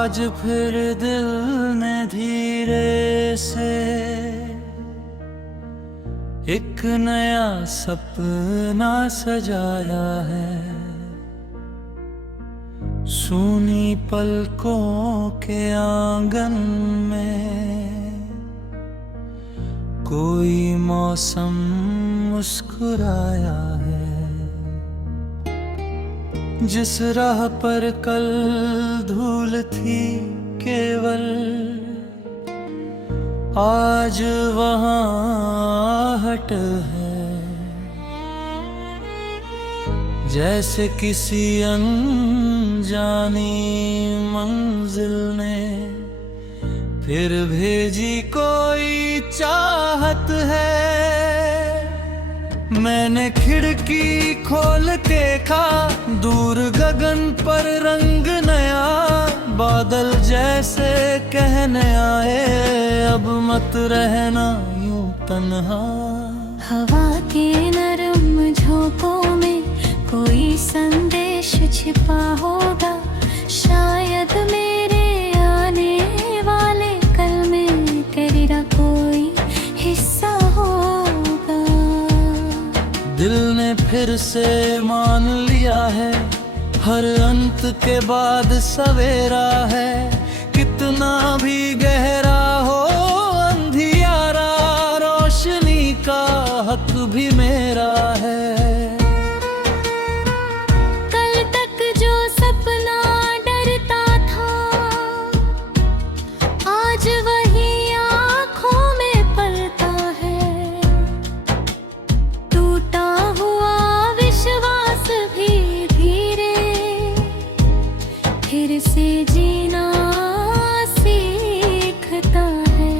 आज फिर दिल ने धीरे से एक नया सपना सजाया है। सूनी पलकों के आंगन में कोई मौसम मुस्कुराया है। जिस राह पर कल धूल थी केवल, आज वहाँ हट है। जैसे किसी अनजानी मंजिल ने फिर भेजी कोई चाहत है। मैंने खिड़की खोल के देखा, दूर गगन पर रंग नया। बादल जैसे कहने आए, अब मत रहना यूं तन्हा। हवा के नरम झोंकों में कोई संदेश छिपा होगा। शायद मेरे आने वाले कल में तेरा कोई हिस्सा होगा। दिल ने फिर से मान लिया है, हर अंत के बाद सवेरा है। कितना भी गहरा हो अंधियारा, रोशनी का हक भी मेरा है। कल तक जो सपना डरता था, आज वही आँखों में पलता है। टूटा हुआ विश्वास भी धीरे फिर से जीना सीखता है।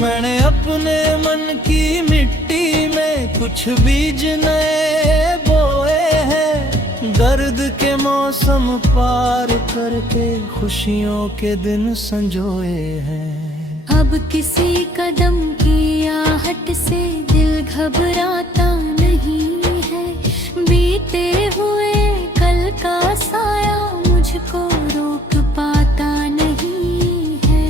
मैंने अपने मन की मिट्टी में कुछ बीज नए बोए हैं। दर्द के मौसम पार करके खुशियों के दिन संजोए हैं। अब किसी कदम की आहट से दिल घबराता नहीं है। बीते हुए कल का साया मुझको रोक पाता नहीं है।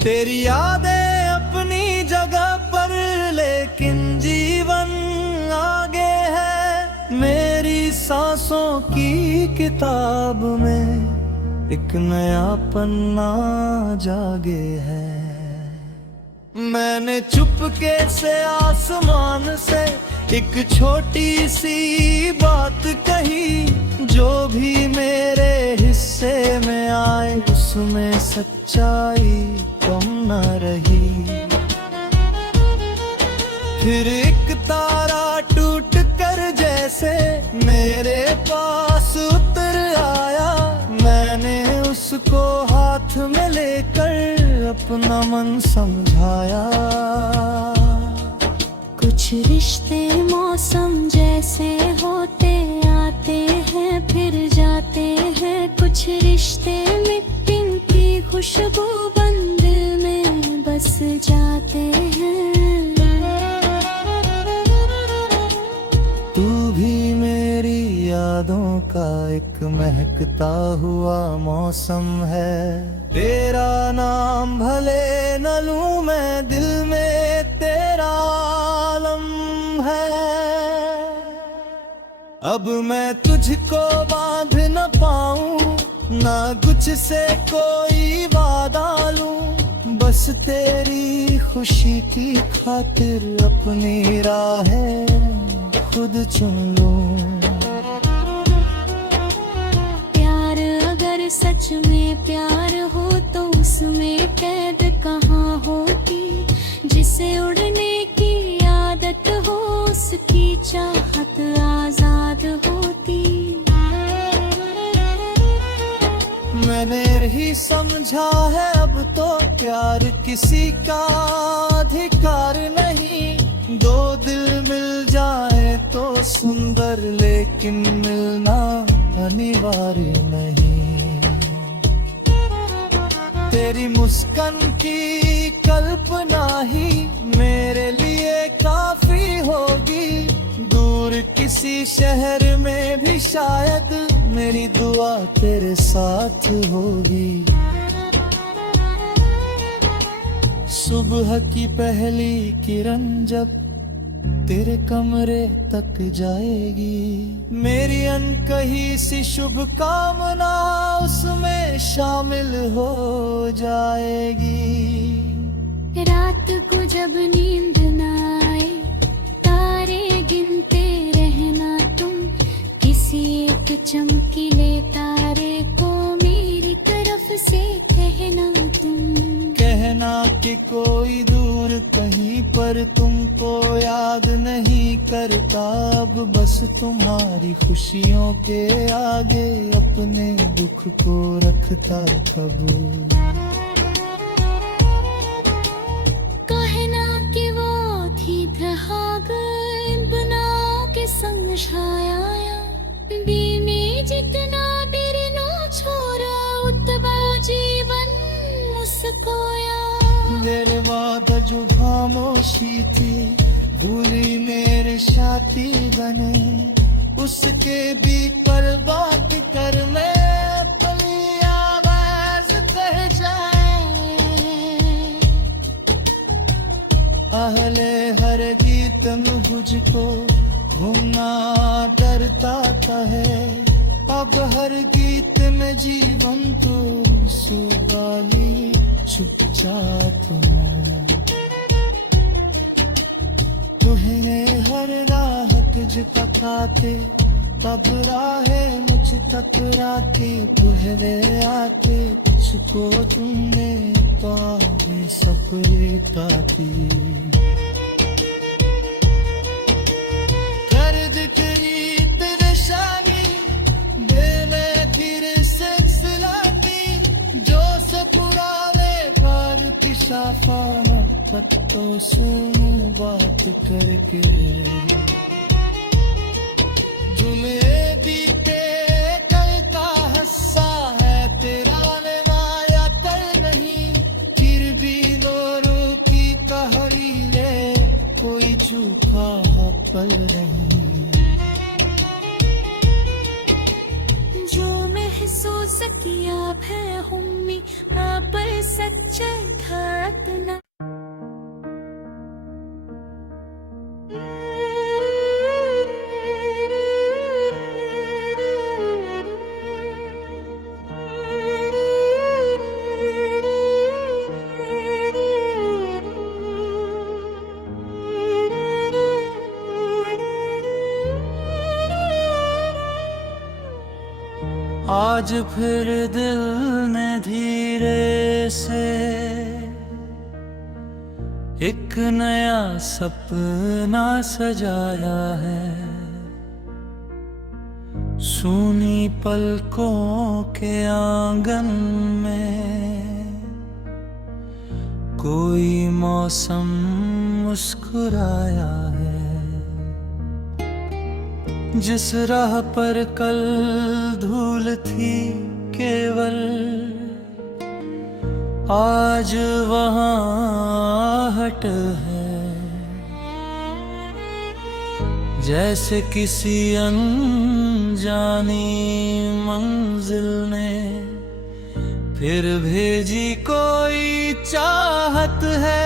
तेरी यादें अपनी जगह पर, लेकिन जीवन आगे है। मेरी सांसों की किताब में एक नया पन्ना जागे है। मैंने चुपके से आसमान से एक छोटी सी बात कही। जो भी मेरे हिस्से में आए, उसमें सच्चाई कम न रही। फिर एक तारा टूट कर जैसे मेरे पास उतर आया। मैंने उसको हाथ में लेकर अपना मन समझाया। कुछ रिश्ते मौसम जैसे होते आते हैं फिर जाते हैं। कुछ रिश्ते मिट्टी की खुशबू बन दिल में बस जाते हैं। तू भी मेरी यादों का एक महकता हुआ मौसम है। तेरा नाम भले न लूं मैं, दिल में तेरा आलम है। अब मैं तुझको बांध न पाऊं, ना कुछ से कोई वादा लूं। बस तेरी खुशी की खातिर अपनी राहें खुद चुन लूं। प्यार अगर सच में प्यार हो तो उसमें कैद कहाँ होती। जिसे उड़ने की आदत हो उसकी चाहत आजाद होती। मैंने ही समझा है अब तो, प्यार किसी का अधिकार नहीं। दो दिल मिल जाए तो सुंदर, लेकिन मिलना अनिवार्य नहीं। तेरी मुस्कान की कल्पना ही मेरे लिए काफी होगी। दूर किसी शहर में भी शायद मेरी दुआ तेरे साथ होगी। सुबह की पहली किरण जब तेरे कमरे तक जाएगी, मेरी अनकही सी शुभ कामना उसमें शामिल हो जाएगी। रात को जब नींद न आए तारे गिनते रहना तुम, किसी एक चमकीले तारे को मेरी तरफ से कहना तुम। कहना कि कोई दूर कहीं पर तुमको याद नहीं करता, अब बस तुम्हारी खुशियों के आगे अपने दुख को रखता कब। कहना कि वो थी सुहागन बना के संग छाया, बीमे जितना तेरे नो छोरा उतबा जीवन मुस्कोया। मेरे बाद जो खामोशी थी भूली मेरे साथी बने, उसके भी पर बात कर मैं अपनी आवाज कह जाए। अहले हर गीत में मुझको घूमना डरता है, अब हर गीत में जीवन तो सुगाली चुपचाप तुम्हें हर राह तुझ पकाते, तब राहे मुझ तक राके तुहरे आते, तुझको तुमने पावे सपरे काटी। दर्द करी तेरे शानी देने फिर से सिलाती, जो से पुराने बार की साफाना पत्तों से बात करके। जुमे बीते कल का हस्सा है तेरा माया कर नहीं, फिर भी नोरों की तहरीले कोई झूठा पल नहीं। जो महसूस किया है हुम्मी आप सच्चा था इतना। आज फिर दिल ने धीरे से एक नया सपना सजाया है, सूनी पलकों के आंगन में कोई मौसम मुस्कुराया है। जिस राह पर कल धूल थी केवल, आज वहाँ हट है। जैसे किसी अनजानी मंजिल ने फिर भेजी कोई चाहत है।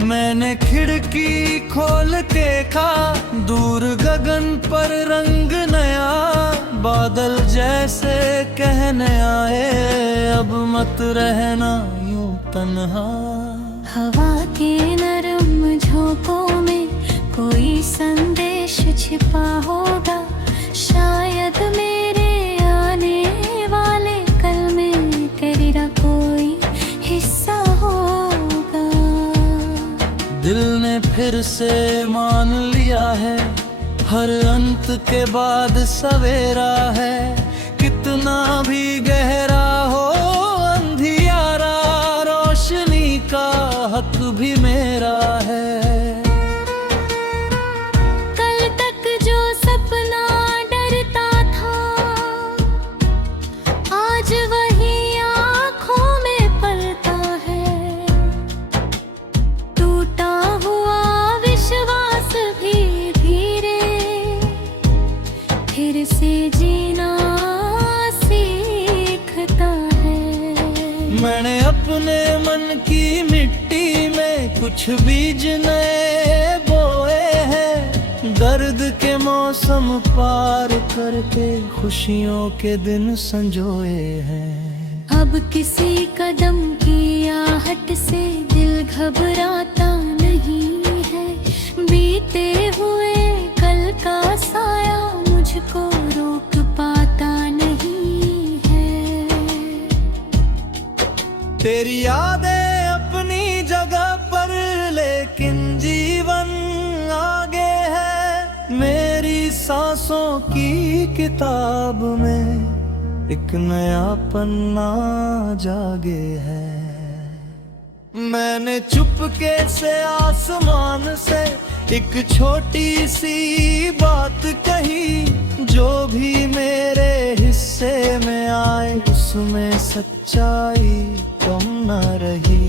मैंने खिड़की खोल के देखा दूर गगन पर रंग नया, बादल जैसे कहने आए अब मत रहना यूं तन्हा। हवा के नरम झोंकों में कोई संदेश छिपा होगा, शायद मेरे आने वाले कल में तेरा कोई हिस्सा होगा। दिल ने फिर से मान लिया है, हर अंत के बाद सवेरा है। कितना भी गहरा हो अंधियारा, रोशनी का हक भी मेरा है। कल तक जो सपना डरता था, आज वही आँखों में पलता है। टूटा हुआ विश्वास भी धीरे की मिट्टी में कुछ बीज नए बोए हैं। दर्द के मौसम पार करके खुशियों के दिन संजोए हैं। अब किसी कदम की आहट से दिल घबराता नहीं है। बीते हुए कल का साया मुझको रोक पाता नहीं है। तेरी यादें अपनी जगह पर, लेकिन जीवन आगे है। मेरी सांसों की किताब में एक नया पन्ना जागे है। मैंने चुपके से आसमान से एक छोटी सी बात कही। जो भी मेरे हिस्से में आए उसमें सच्चाई कम न रही।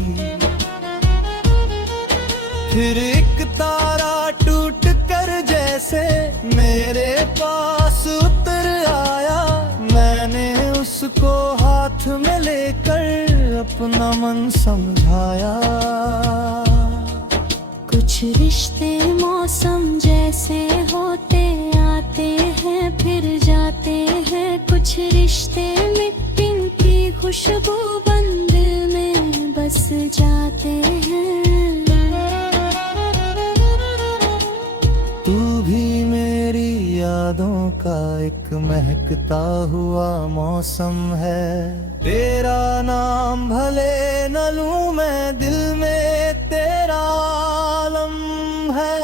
फिर एक तारा टूट कर जैसे मेरे पास उतर आया। मैंने उसको हाथ में लेकर अपना मन समझाया। कुछ रिश्ते मौसम जैसे होते आते हैं फिर जाते हैं। कुछ रिश्ते मिट्टी की खुशबू बंद में बस जाते हैं। तू भी मेरी यादों का एक महकता हुआ मौसम है। तेरा नाम भले न लूं मैं, दिल में तेरा आलम है।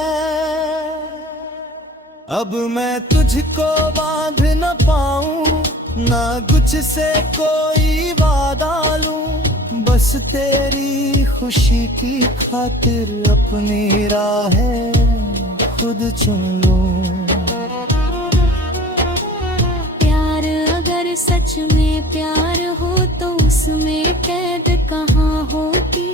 अब मैं तुझको बांध न पाऊं, ना कुछ से कोई वादा लूं। बस तेरी खुशी की खातिर अपनी राहें खुद चुन लूं। प्यार अगर सच में प्यार हो तो उसमें कैद कहाँ होती।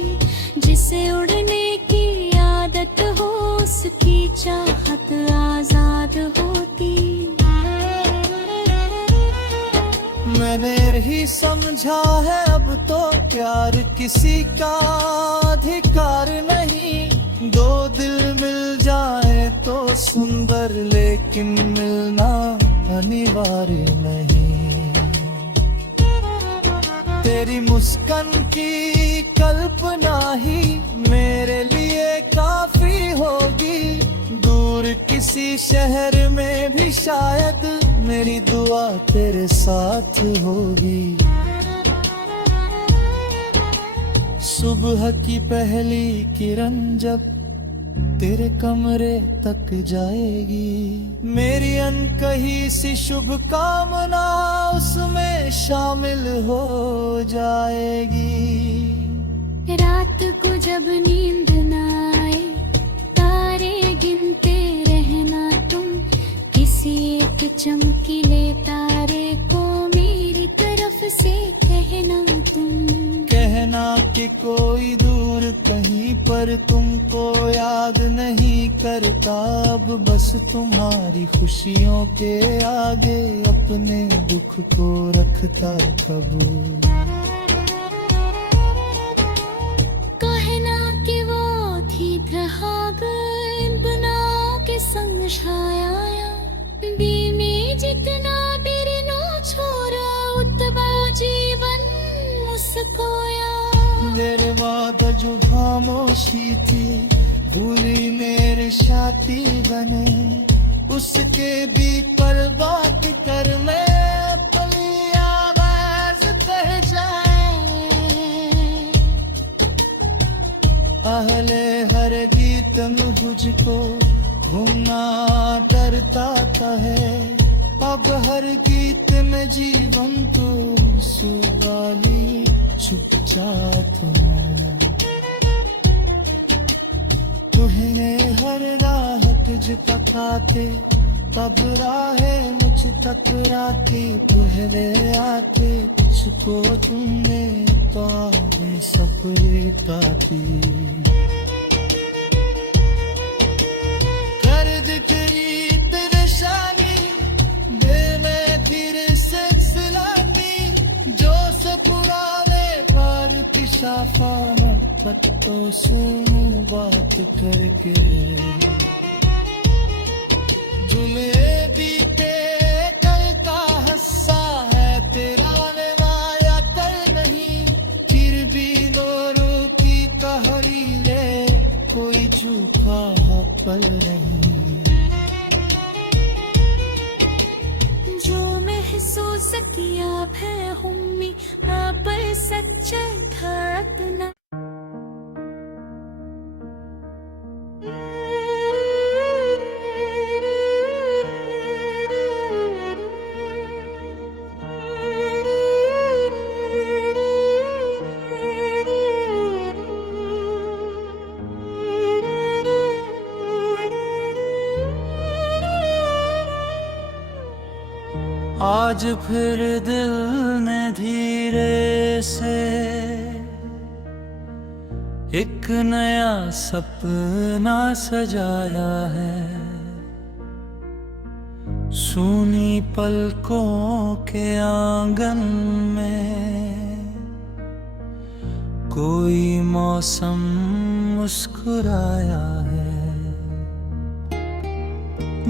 जिसे उड़ने की आदत हो उसकी चाहत आजाद होती। मैंने यही समझा है अब तो प्यार किसी का अधिकार नहीं। दो दिल मिल जाए तो सुंदर, लेकिन मिलना अनिवार्य नहीं। तेरी मुस्कान की कल्पना ही मेरे लिए काफी होगी। दूर किसी शहर में भी शायद मेरी दुआ तेरे साथ होगी। सुबह की पहली किरण जब तेरे कमरे तक जाएगी, मेरी अनकही सी शुभ कामना उसमें शामिल हो जाएगी। रात को जब नींद न आए तारे गिनते रहना तुम। किसी एक चमकीले तारे को मेरी तरफ से कहना तुम। कहना कि कोई दूर कहीं पर तुमको याद नहीं करता। अब बस तुम्हारी खुशियों के आगे अपने दुख को रखता कबूल। कहना कि वो थी धागन बना के संग छाया। बीमे जितना बिरनो छोरा उतबा जीवन मुस्कोया। तेरे बाद जो खामोशी थी भूली मेरे साथी बने। उसके भी पर बात कर मैं अपनी आवाज कह जाए। अहले हर गीत में मुझको घूमना डरता है। अब हर गीत में जीवन तो सुगाली चुपचाप है। तुम्हें हर राह तुझ तकाते तब राहें मुझ तक राती। पहले आते तुझको तुमने पावे सपरेटाती। दर्द तेरी परेशानी दिल में फिर से सिलाती। जो सपुराने पर की शाफा पत्तों से बात करके जो मेरे बीते कल का हस्सा है तेरा या कल नहीं, फिर भी नूरों की तहरीले कोई झूठा पल नहीं। जो महसूस किया है हुम्मी आप सच्चा था अपना। आज फिर दिल ने धीरे से एक नया सपना सजाया है। सूनी पलकों के आंगन में कोई मौसम मुस्कुराया है।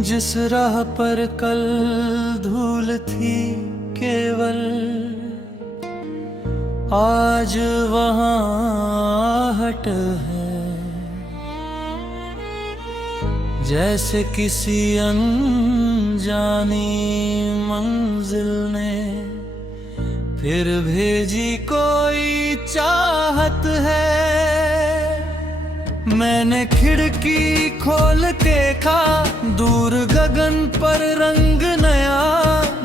जिस राह पर कल धूल थी केवल आज वहाँ हट है। जैसे किसी अनजानी मंजिल ने फिर भेजी कोई चाहत है। मैंने खिड़की खोल के देखा दूर गगन पर रंग नया,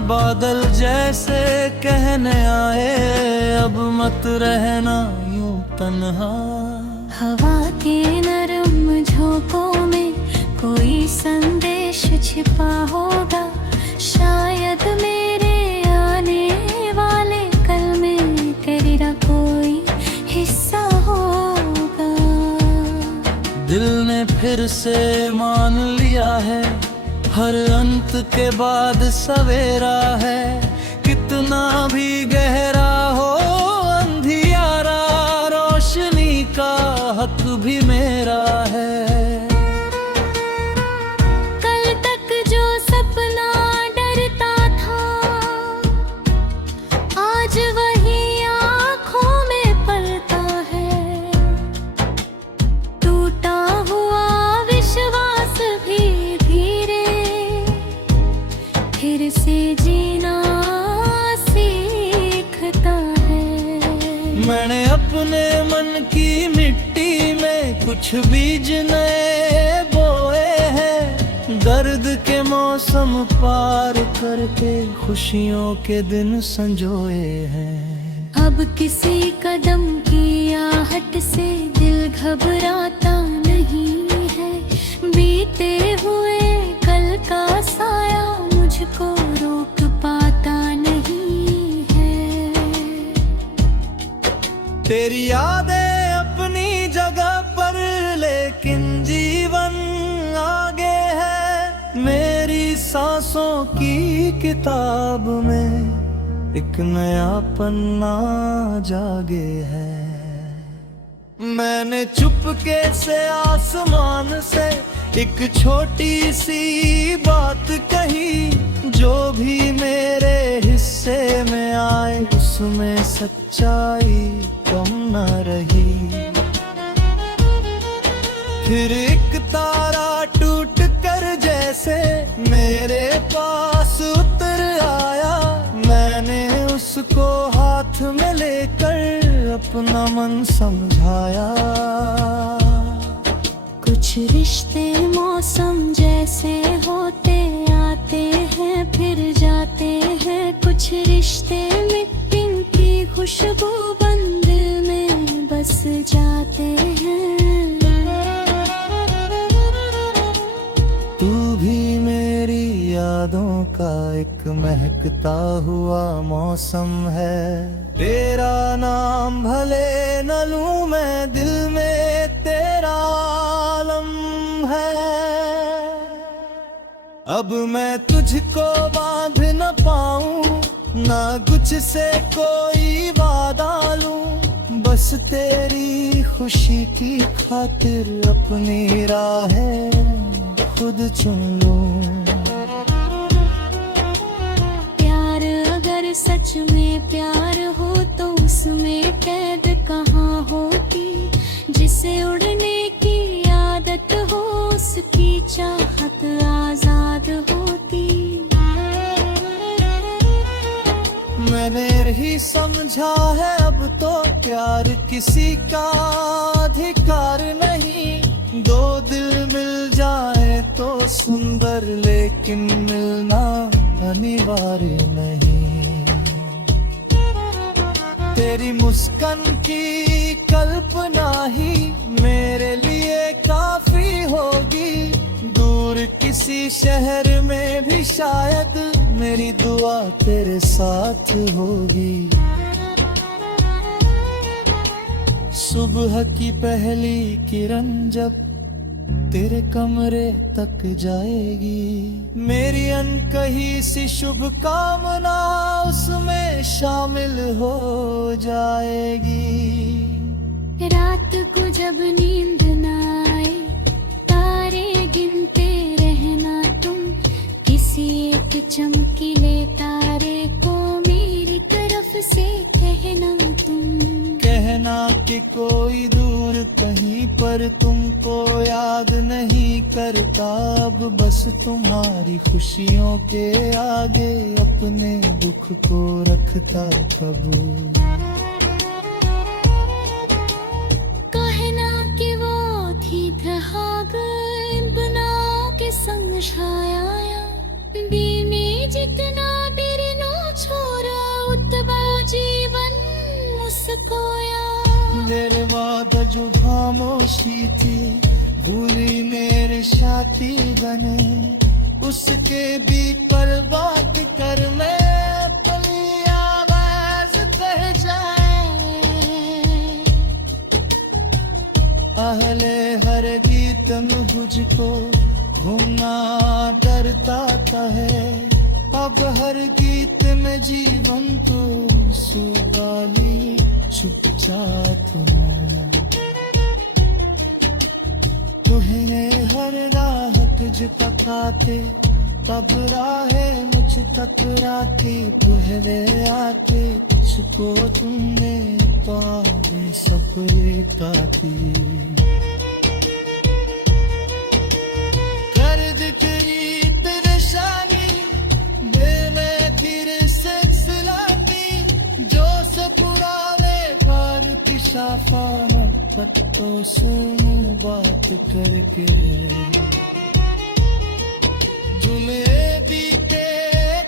बादल जैसे कहने आए अब मत रहना यूं तन्हा। हवा के नरम झोंकों में कोई संदेश छिपा होगा, शायद मेरे आने वाले कल में तेरा कोई हिस्सा होगा। दिल ने फिर से मान लिया है हर अंत के बाद सवेरा है। कितना भी गहरा हो अंधियारा, रोशनी का हक भी मेरा है। मैंने अपने मन की मिट्टी में कुछ बीज नए बोए हैं। दर्द के मौसम पार करके खुशियों के दिन संजोए हैं। अब किसी कदम की आहट से दिल घबराता नहीं है। बीते हुए कल का साया मुझको रोक पाता नहीं है। तेरी यादें अपनी जगह पर लेकिन जीवन आगे है। मेरी सांसों की किताब में एक नया पन्ना जागे है। मैंने चुपके से आसमान से एक छोटी सी बात कही, जो भी मेरे हिस्से में आए उसमें सच्चाई कम न रही। फिर एक तारा टूट कर जैसे मेरे पास उतर आया। मैंने उसको हाथ में लेकर अपना मन समझाया। कुछ रिश्ते मौसम जैसे होते आते हैं फिर जाते हैं। कुछ रिश्ते मिट्टी की खुशबू बन दिल में बस जाते हैं। तू भी मेरी यादों का एक महकता हुआ मौसम है। तेरा नाम भले न लूं मैं, दिल में तेरा आलम है। अब मैं तुझको बांध न पाऊं, ना कुछ से कोई वादा लूं। बस तेरी खुशी की खातिर अपनी राहें खुद चुन लूं। प्यार अगर सच में प्यार हो तो उसमें कैद कहाँ होती, जिसे उड़ने की आदत हो उसकी चाहत आजाद होती। मैंने यही समझा है अब तो प्यार किसी का अधिकार नहीं। दो दिल मिल जाए तो सुंदर, लेकिन मिलना अनिवार्य नहीं। तेरी मुस्कान की कल्पना ही मेरे लिए काफी होगी। दूर किसी शहर में भी शायद मेरी दुआ तेरे साथ होगी। सुबह की पहली किरण जब तेरे कमरे तक जाएगी, मेरी अनकही सी शुभ कामना उसमें शामिल हो जाएगी। रात को जब नींद न आए तारे गिनते रहना तुम, किसी एक चमकीले तारे को मेरी तरफ से कहना तुम। कहना कि कोई दूर कहीं पर तुमको याद नहीं करता, अब बस तुम्हारी खुशियों के आगे अपने दुख को रखता कबूल। कहना कि वो थी धागन बना के संग छाया, बीमे जितना तेरे नो छोरा उतबा जीवन मुस्कोया। तेरे बाद जो खामोशी थी भूली मेरे साथी बने, उसके भी पर बात कर मैं अपनी आवाज कह जाए। पहले हर गीत में मुझको घूमना डरता है, अब हर गीत में जीवन को सुगाली चुपचाप तुहने हर राह तुझ पकाते, तब राहें मुझ तक राती। पहले आते तुझको तुमने पावे सपने काटी। कर्ज तेरी परेशानी दिल में फिर से सिलाती, जो से पुराने घर की साफा पत्तों सुन बात करके। जुमे बीते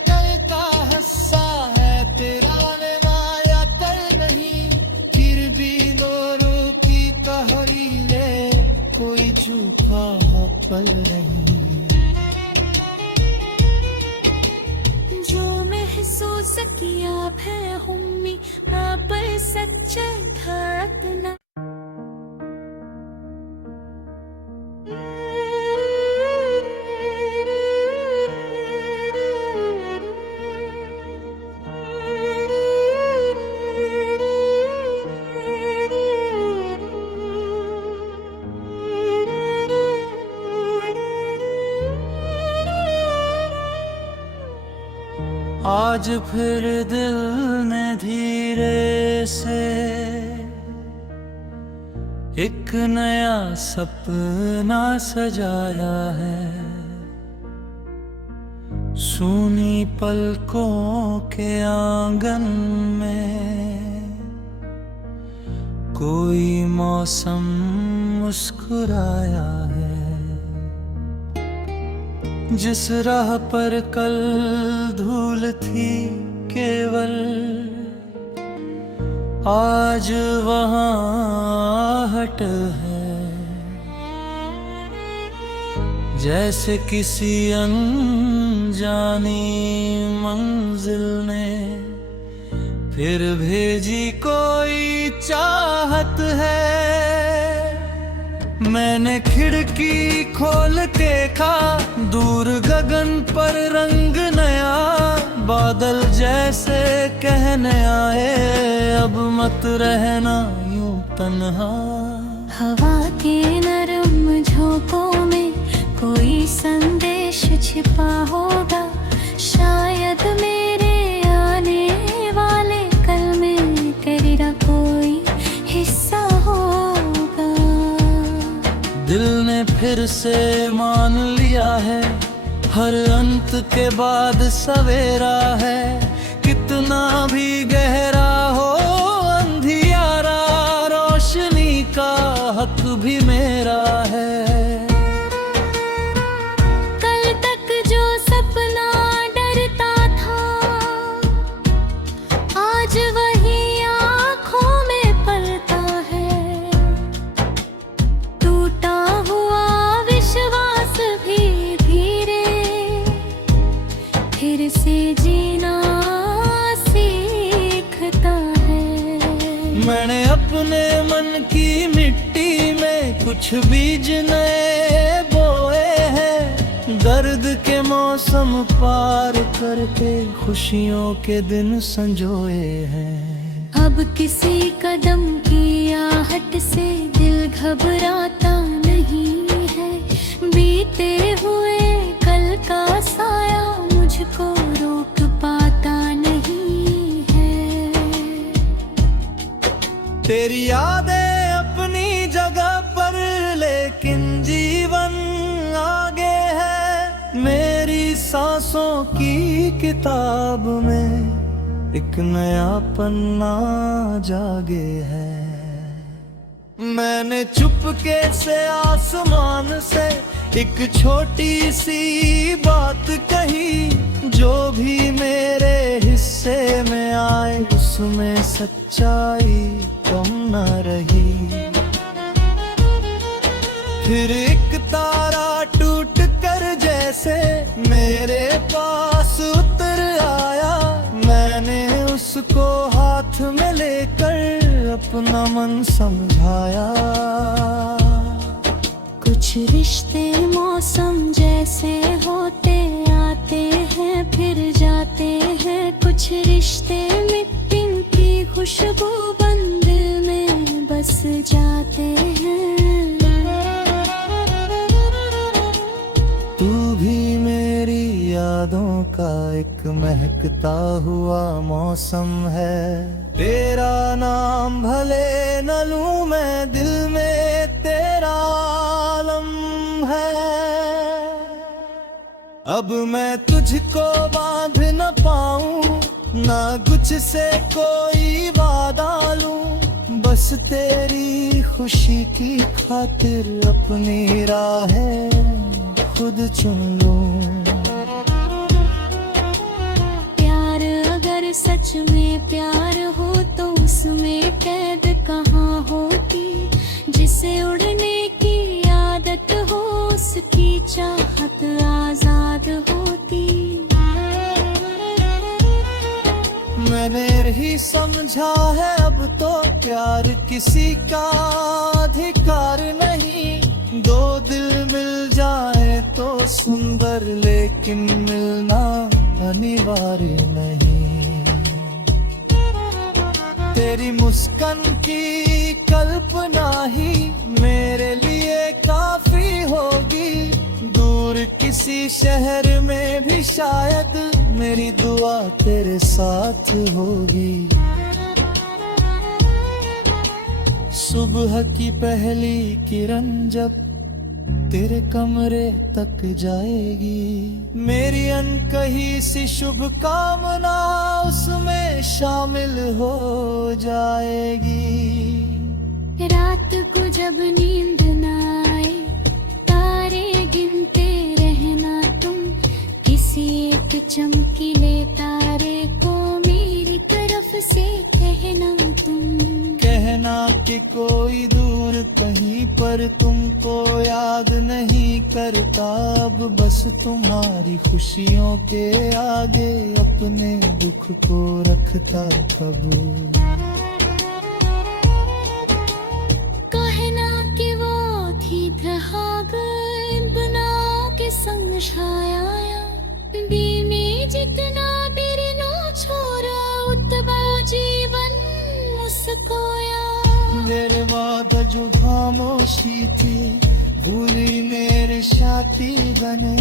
कल का हस्सा है तेरा माया तर नहीं, फिर भी नूरों की तहरीले कोई झूठा पल नहीं। जो महसूस किया है हुम्मी पर सच्चा धड़कना। आज फिर दिल ने धीरे से एक नया सपना सजाया है। सूनी पलकों के आंगन में कोई मौसम मुस्कुराया है। जिस राह पर कल धूल थी केवल, आज वहाँ हट है। जैसे किसी अनजानी मंजिल ने फिर भेजी कोई चाहत है। मैंने खिड़की खोल देखा, दूर गगन पर रंग नया बादल जैसे कहने आए, अब मत रहना यूं तन्हा। हवा के नरम झोंकों में कोई संदेश छिपा होगा, शायद मेरे आने वाले कल में तेरा कोई हिस्सा होगा। दिल ने फिर से मान लिया है, हर अंत के बाद सवेरा है। कितना भी गहरा हो अंधियारा, रोशनी का हक भी मेरा है। कल तक जो सपना डरता था, आज वही आँखों में पलता है। टूटा हुआ विश्वास भी धीरे फिर से जीना सीखता है। मैंने अपने मन की मिट्टी में कुछ बीज नए बोए हैं, दर्द के मौसम पार करके खुशियों के दिन संजोए हैं। अब किसी कदम की आहट से दिल घबराता नहीं है, बीते हुए कल का साया मुझको रोक पाता नहीं है। तेरी यादें अपनी जगह पर, लेकिन जीवन आगे है। मेरी सांसों की किताब में एक नया पन्ना जागे है। मैंने चुपके से आसमान से एक छोटी सी बात कही, जो भी मेरे हिस्से में आए उसमें सच्चाई कम न रही। फिर एक तारा टूट कर जैसे मेरे पास उतर आया, मैंने उसको हाथ में लेकर अपना मन समझाया। कुछ रिश्ते मौसम जैसे होते आते हैं फिर जाते हैं, कुछ रिश्ते मिट्टी की खुशबू बंद में बस जाते हैं। तू भी मेरी यादों का एक महकता हुआ मौसम है। तेरा नाम भले न लूं मैं, दिल में तेरा आलम है। अब मैं तुझको बांध न पाऊं, ना कुछ से कोई वादा लूं, बस तेरी खुशी की खातिर अपनी राहें खुद चुन लूं। प्यार अगर सच में प्यार हो तो उसमें कैद कहाँ होती, जिसे उड़ने की आदत हो उसकी चाहत आजाद होती। मैंने ही समझा है अब तो प्यार किसी का अधिकार नहीं। दो दिल मिल जाए तो सुंदर, लेकिन मिलना अनिवार्य नहीं। तेरी मुस्कान की कल्पना ही मेरे लिए काफी होगी, दूर किसी शहर में भी शायद मेरी दुआ तेरे साथ होगी। सुबह की पहली किरण जब तेरे कमरे तक जाएगी, मेरी अनकही सी शुभ कामना उसमें शामिल हो जाएगी। रात को जब नींद न आए, तारे गिनते रहना तुम, किसी एक चमकीले तारे को मेरी तरफ से कहना तुम। कहना कि कोई दूर कहीं पर तुमको याद नहीं करता, अब बस तुम्हारी खुशियों के आगे अपने दुख को रखता कबू। कहना कि वो थी धागे बना के संग छाया, बीमे जितना तेरे जो खामोशी थी भूली मेरे साथी बने,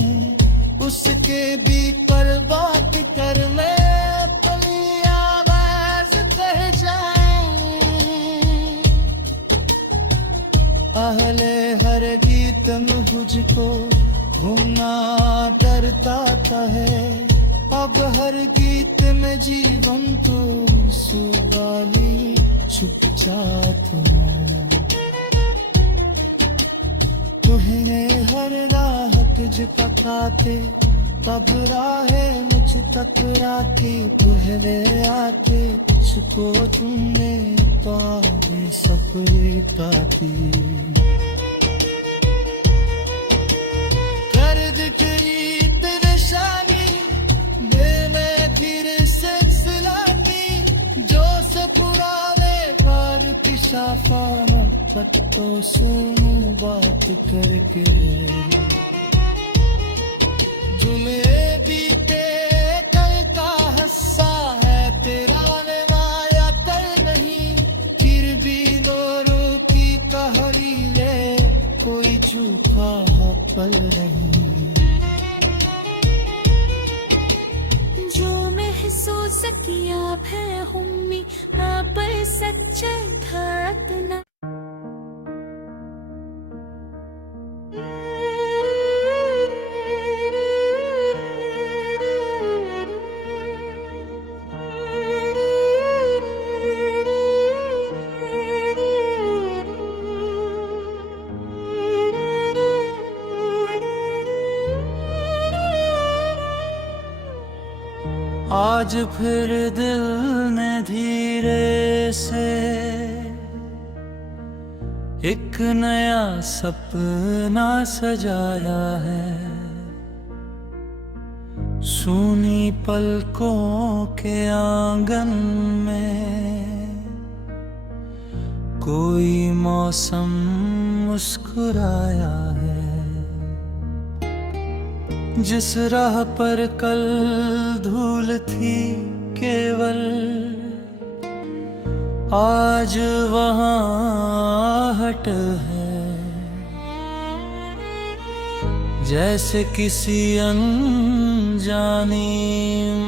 उसके भी पर बात कर मैं अपनी आवाज कह जाए। पहले हर गीत में मुझको घूमना डरता था है, अब हर गीत में जीवन तो सुगाली चुपचाप है। तुहने हर राह तुझ पकाते, तब राहें मुझ तक राती, तुहरे आके तुझको तुमने पावे सपने पाती। दर्द तेरी परेशानी दिल में फिर से सिलाती, जो से पुराने बार की साफा मोहब्बत तो सुन बात करके। जो मेरे बीते कल का हिस्सा है तेरा माया कर नहीं, फिर भी लोरों की कहानी ले कोई झूठा पल नहीं। जो महसूस किया है हुम्मी आप सच्चे धड़कना। आज फिर दिल ने धीरे से एक नया सपना सजाया है। सूनी पलकों के आंगन में कोई मौसम मुस्कुराया है। जिस राह पर कल धूल थी केवल, आज वहाँ हट है। जैसे किसी अनजानी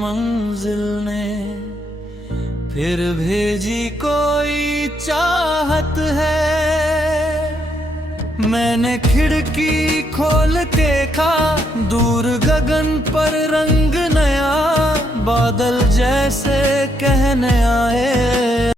मंजिल ने फिर भेजी कोई चाहत है। मैंने खिड़की खोल देखा, दूर गगन पर रंग नया, बादल जैसे कहने आए